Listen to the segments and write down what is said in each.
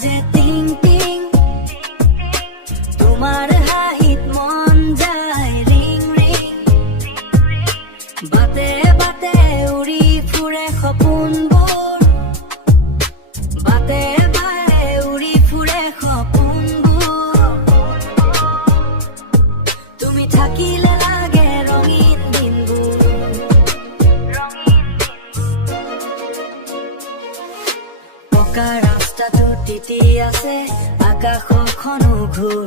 বাজে টিং টিং, তোমাৰ হাঁহিত মন যায় ৰিং ৰিং, বাটে বাটে উৰি ফুৰে সপোনবোৰ, বাটে বাটে উৰি ফুৰে সপোনবোৰ, তুমি থাকিলে লাগে ৰঙীন দিনবোৰ। পকা ৰাস্তাটো তিতি আছে, আকাশখনো ঘূৰ,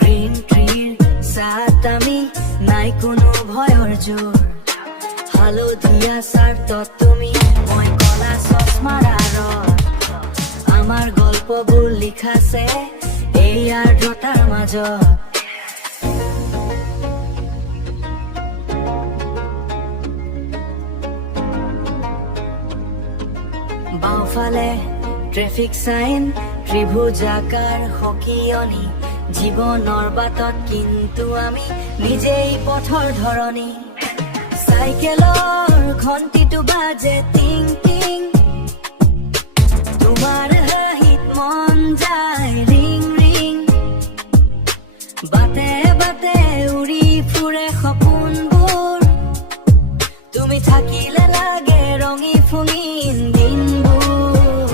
গ্ৰীণ ট্ৰীৰ ছাট আমি নাই কোনো ভয়ৰ জোৰ, হালধীয়া চাৰ্টত তুমি মই কলা চশমাৰ আঁৰত, আমাৰ গল্পবোৰ লিখাছে এই আৰ্দ্ৰতাৰ মাজত। বাওঁফালে ট্ৰেফিক চাইন, ত্ৰিভুজাকাৰ সকিয়নি, জীৱনৰ বাটত কিন্তু আমি নিজেই পথৰ ধৰণী। চাইকেলৰ ঘণ্টিটো বাজে টিং টিং, তোমাৰ হাঁহিত মন যায় ৰিং ৰিং, বাটে বাটে উৰি ফুৰে সপোনবোৰ, তুমি থাকিলে লাগে ৰঙী ফুঙিন দিনবোৰ,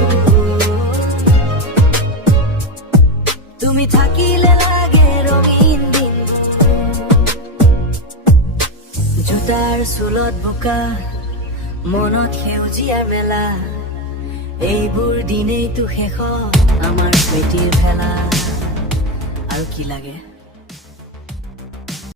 তুমি থাকিলে লাগে ৰঙীন দিনবোৰ। জোতাৰ চুলত বোকা, মনত সেউজীয়াৰ মেলা, এইবোৰ দিনেইতো শেষ আমাৰ স্মৃতিৰ ভেলা। আৰু কি লাগে?